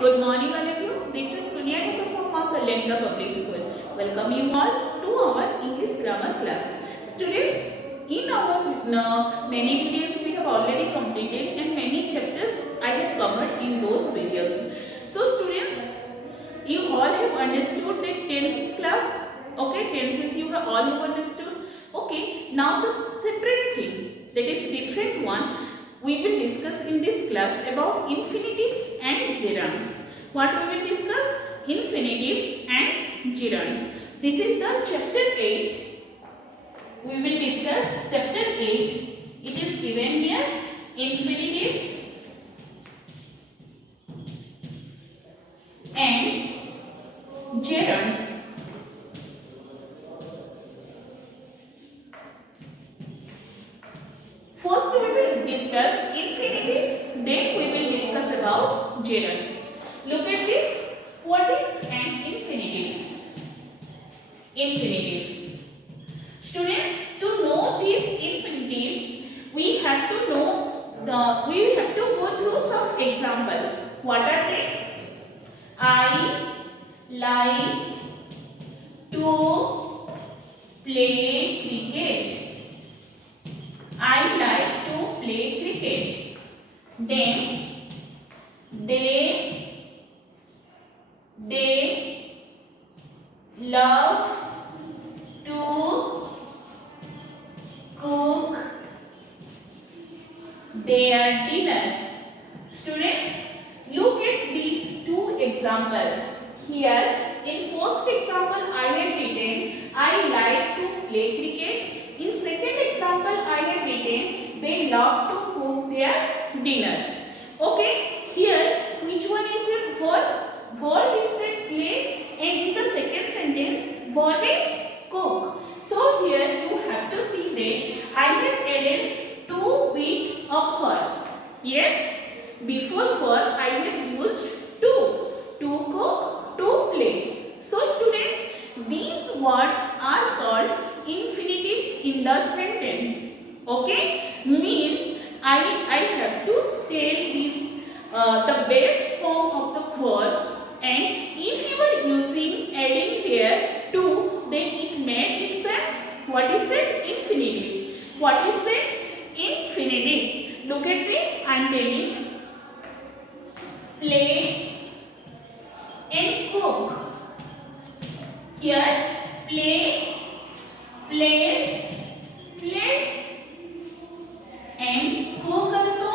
good morning all of you. This is Sunya Thakur from Maa Kalyanika Public School. Welcome you all to our English grammar class. Students, in our many videos we have already completed and many chapters I have covered in those videos. So students, you all have understood the tense class. Okay, tenses you have all have understood. Okay, now the separate thing, that is different one, we will discuss in this class about infinitives and gerunds. What we will discuss? Infinitives and gerunds. This is the chapter 8. We will discuss chapter 8. It is given here, infinitives and gerunds. First we will discuss infinitives, then we will discuss about gerunds. Look at this. What is an infinitives? Infinitives. Students, to know these infinitives, we have to go through some examples. What are they? I like to play cricket. I like to play cricket. Then they love to cook their dinner. Students, look at these two examples. Here, in first example, I have written, I like to play cricket. In second example, I have written, they love to cook their dinner. Okay, here, which one is a verb? Verb is a play, and in the second sentence, verb is cook. So here, you have to see that I have added to with a verb. Yes, before verb, I have used to cook, to play. So students, these words are called infinitives in the sentence. Okay, means I have to tell this the base form of the verb, and if you are using adding there to, then it made itself what is that? Infinitives. What is that? Infinitives. Look at this. I am telling play and cook. Here play, played, played, and cook also,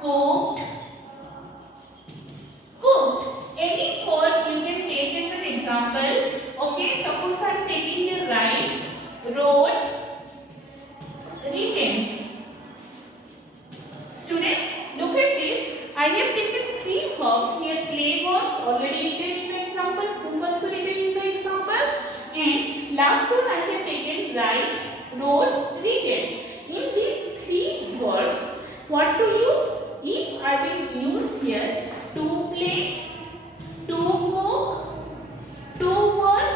cooked, cooked. Any word you can take as an example. Okay, suppose I am taking the write, wrote, written. Students, look at this. I have taken three verbs here. Play verbs already written in the example, cook also written in the example, and last one I have taken write, wrote, written. In these three words, what to use? If I will use here to play, to cook, to work,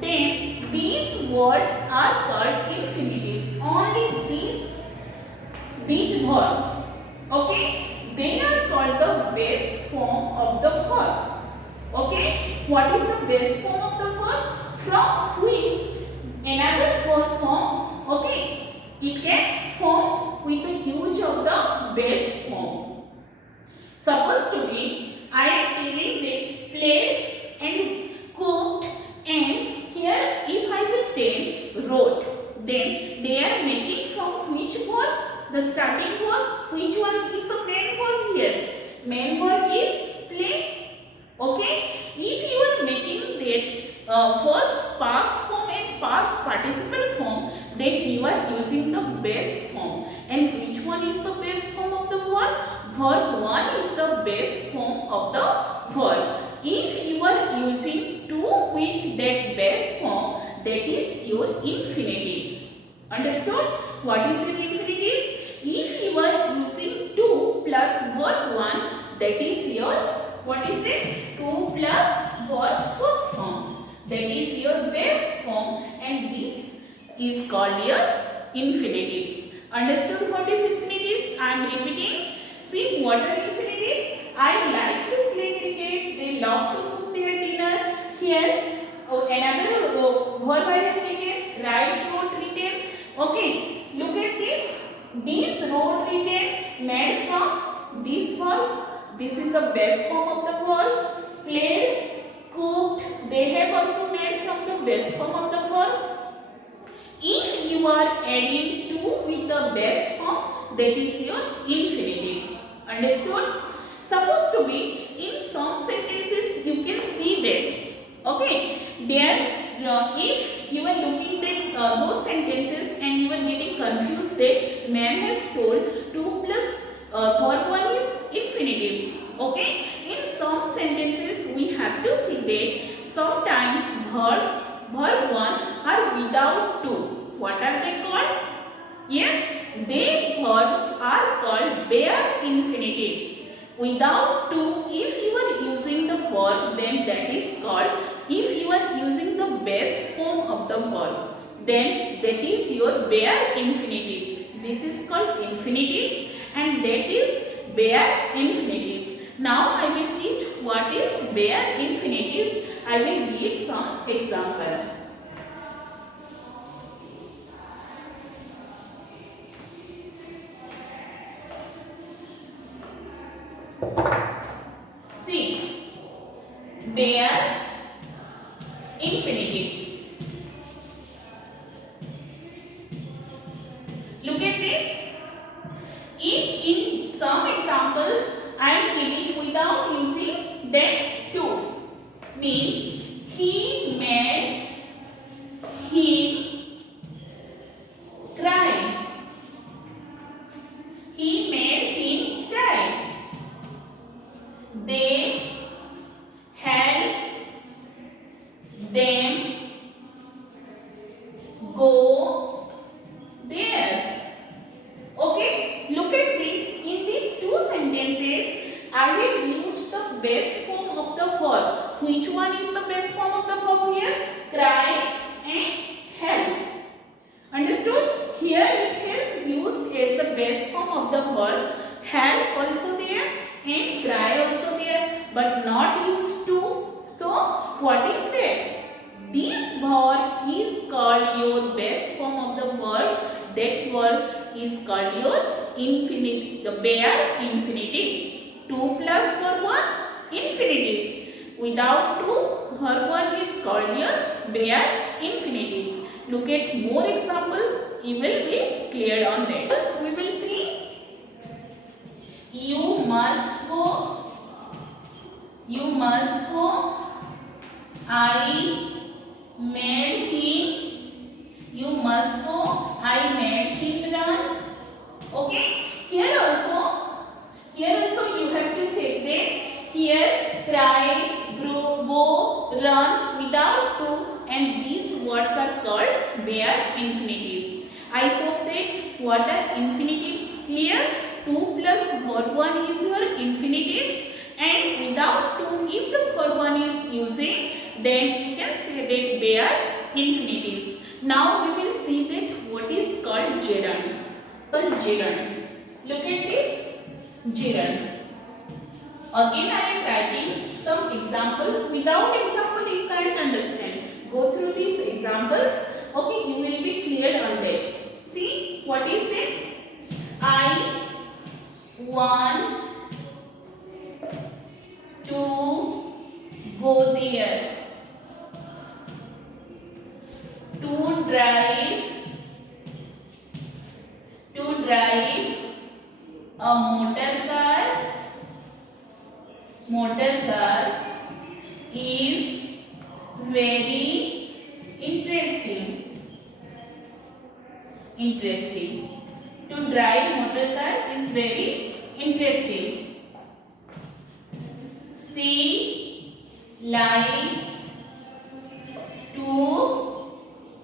then these words are called infinitives. Only these verbs, okay, they are called the base form of the verb. Okay, what is the base form of the verb? From which another verb form, okay, it can form with the use of the base form. Suppose today I am telling that played and cooked, and here if I will tell wrote, then they are making from which verb? The starting verb. Which one is the main verb here? Main verb is play. Okay, if you are making that verbs past form and past participle form, then you are using the base form. And which one is the base form of the verb? Verb 1 is the base form of the verb. If you are using to with that base form, that is your infinitives. Understood? What is an infinitives? If you are using to plus verb 1, that is your, what is it? To plus verb first form. That is your base form, and this is called your infinitives. Understood what is infinitives? I am repeating. See, what are infinitives? I like to play off to cook their dinner. Here another verb I have taken, write, wrote, written. Okay, look at this. These, wrote, written made from this verb. This is the best form of the verb. Played, cooked, they have also made from the best form of the verb. If you are adding to with the best form, that is your infinitives. Understood? Supposed to be in some sentences you can see that. Okay, there if you are looking at those sentences and you are getting confused that man has told 2 plus verb 1 is infinitives. Okay, in some sentences we have to see that sometimes verb 1 are without 2. What are they called? Yes, they verbs are called bare infinitives. Without 2, if you are using the verb, then that is called, if you are using the base form of the verb, then that is your bare infinitives. This is called infinitives and that is bare infinitives. Now I will teach what is bare infinitives. I will give some examples. See, bare infinitives. Look at this. In some examples, I am giving without using that 2. Means he made him cry. He made him cry. They helped them go there. Okay, look at this. In these 2 sentences, I have used the best form of the verb. Which one is the best form of the verb here? Cry and help. Understood? Here it is used as the best form of the verb. Help also there and cry also there, but not used to. So what is that? This verb is called your best form of the verb. That verb is called your bare infinitives. 2 plus verb 1 infinitives. Without 2, verb 1 is called your bare infinitives. Look at more examples. You will be cleared on that. We will see. You must go. You must go. I made him. You must go. I made him run. Okay. Here also you have to check that. Here cry, go, run without 2, and these words are called bare infinitives. I hope that what are infinitives clear? 2 plus verb 1 is your infinitives, and without 2, if the verb 1 is using, then you can say that bare infinitives. Now we will see that what is called gerunds. Gerunds. Look at this. Gerunds. Again I am writing some examples. Without example you can't understand. Go through these examples. Okay, you will be cleared on that. See what is it? I want to go there. To drive a motor car is very interesting. To drive motor car is very interesting. She likes to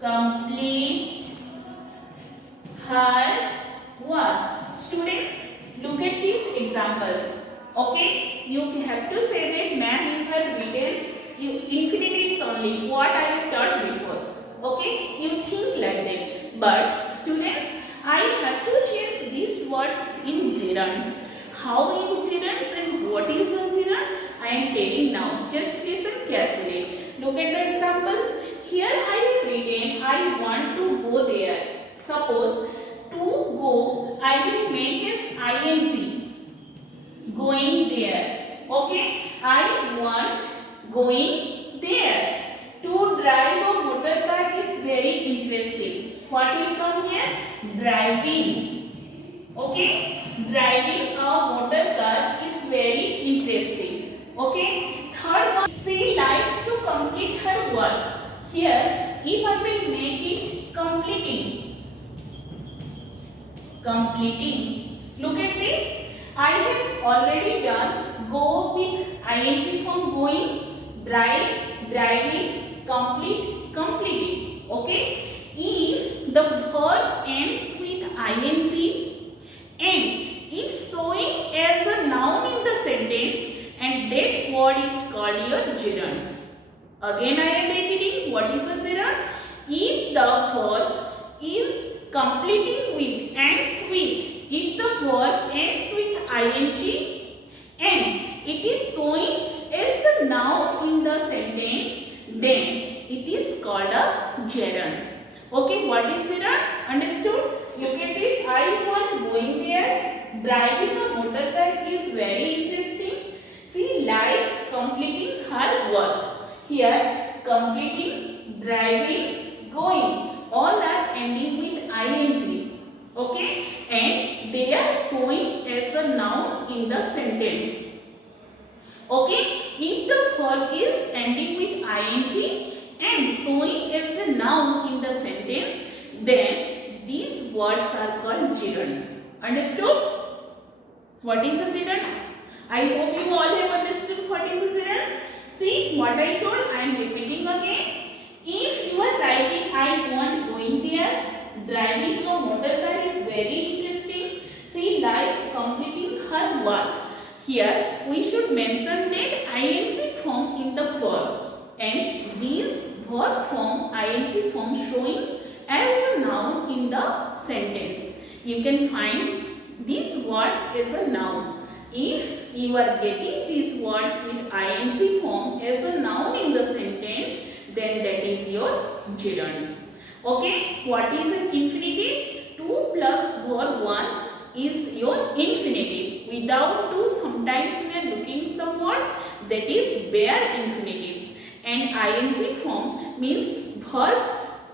complete her work. Students, look at these examples. Okay, you have to say that ma'am, you have written infinitives only, what I have taught before. Okay, you think like that. But students, I have to change these words in gerunds. How in gerunds and what is a gerund? I I am telling now. Just listen carefully. Look at the examples. Here I have written I want to go there. Suppose to go I will make as ing. Going there. Okay. I want going there. To drive a motor car is very interesting. What will come here? Driving. Okay. Driving a motor car is very interesting. Okay. Third one. She likes to complete her work. Here, if I will make it completing. Completing. Look at this. I have already done go with ing form going, drive, driving, complete, completing. Okay. If the verb ends with ing and it's showing as a noun in the sentence, and that word is called your gerunds. Again I am repeating, what is a gerund? If the verb is completing with, ends with, if the verb ends with ing and it is showing as the noun in the sentence, then it is called a gerund. Okay, what is gerund? Understood? Look at this. I want going there. Driving a motor car is very interesting. She likes completing her work. Here, completing, driving, going, all are ending with ing. Okay, and they are showing as a noun in the sentence. Okay, if the verb is ending with ing and showing as the noun in the sentence, then these words are called gerunds. Understood? What is a gerund? I hope you all have understood what is a gerund. See what I told, I am repeating again. If you are writing I want going there, driving a motor car is very interesting. She likes completing her work. Here we should mention that ing form in the verb, and these verb form ing form showing as a noun in the sentence. You can find these words as a noun. If you are getting these words with ing form as a noun in the sentence, then that is your gerunds. Okay, what is an infinitive? 2 plus verb 1 is your infinitive. Without 2, sometimes we are looking some words that is bare infinitives. And ing form means verb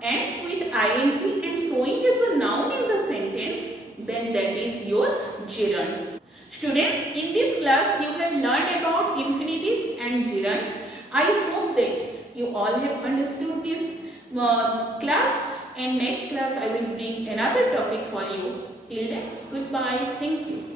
ends with ing and showing as a noun in the sentence, then that is your gerunds. Students, in this class you have learned about infinitives and gerunds. I hope that you all have understood this class, and next class I will bring another topic for you. Till then, goodbye. Thank you.